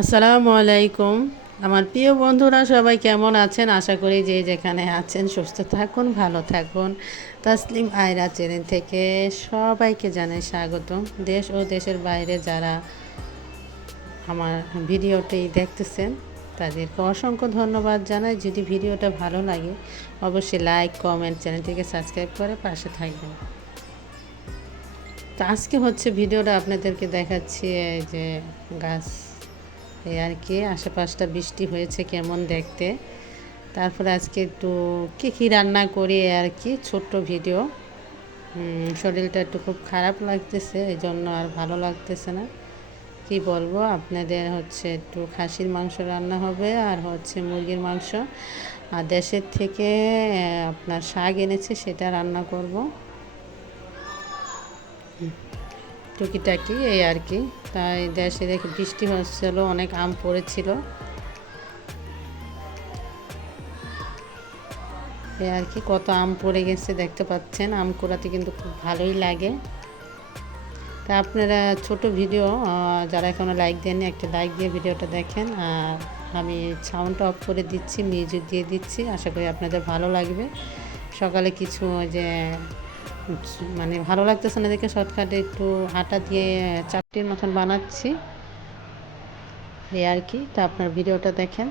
আসসালামু আলাইকুম। আমার প্রিয় বন্ধুরা, সবাই কেমন আছেন? আশা করি যে যেখানে আছেন সুস্থ থাকুন, ভালো থাকুন। তাসলিম আয়রা চ্যানেল থেকে সবাইকে জানাই স্বাগত দেশ ও দেশের বাইরে যারা আমার ভিডিওটি দেখতেছেন, তাদেরকে অসংখ্য ধন্যবাদ জানাই। যদি ভিডিওটা ভালো লাগে, অবশ্যই লাইক, কমেন্ট, চ্যানেলটিকে সাবস্ক্রাইব করে পাশে থাকবেন। তো আজকে হচ্ছে ভিডিওটা আপনাদেরকে দেখাচ্ছি যে গাছ এই আর কি, আশেপাশটা বৃষ্টি হয়েছে কেমন দেখতে। তারপরে আজকে একটু কী কী রান্না করি আর কি, ছোট্ট ভিডিও। শরীরটা একটু খুব খারাপ লাগতেছে, এই জন্য আর ভালো লাগতেছে না। কি বলব, আপনাদের হচ্ছে একটু খাসির মাংস রান্না হবে আর হচ্ছে মুরগির মাংস। আর দেশের থেকে আপনার শাক এনেছে সেটা রান্না করব। টুকিটাকি, এই আর কি। তাই দেশে দেখে বৃষ্টি হচ্ছিল অনেক আম পড়েছিল। এই আর কি, কত আম পড়ে গেছে দেখতে পাচ্ছেন, আম কুড়াতে কিন্তু খুব ভালোই লাগে। তা আপনারা ছোট ভিডিও যারা এখনও লাইক দেননি, একটা লাইক দিয়ে ভিডিওটা দেখেন। আর আমি সাউন্ডটা অফ করে দিচ্ছি মিউজিক দিয়ে দিচ্ছি, আশা করি আপনাদের ভালো লাগবে। সকালে কিছু যে মানে ভালো লাগতেছে না দেখে শর্টকাটে একটু আটা দিয়ে চাপটির মতন বানাচ্ছি। এই আর কি, তা আপনার ভিডিওটা দেখেন।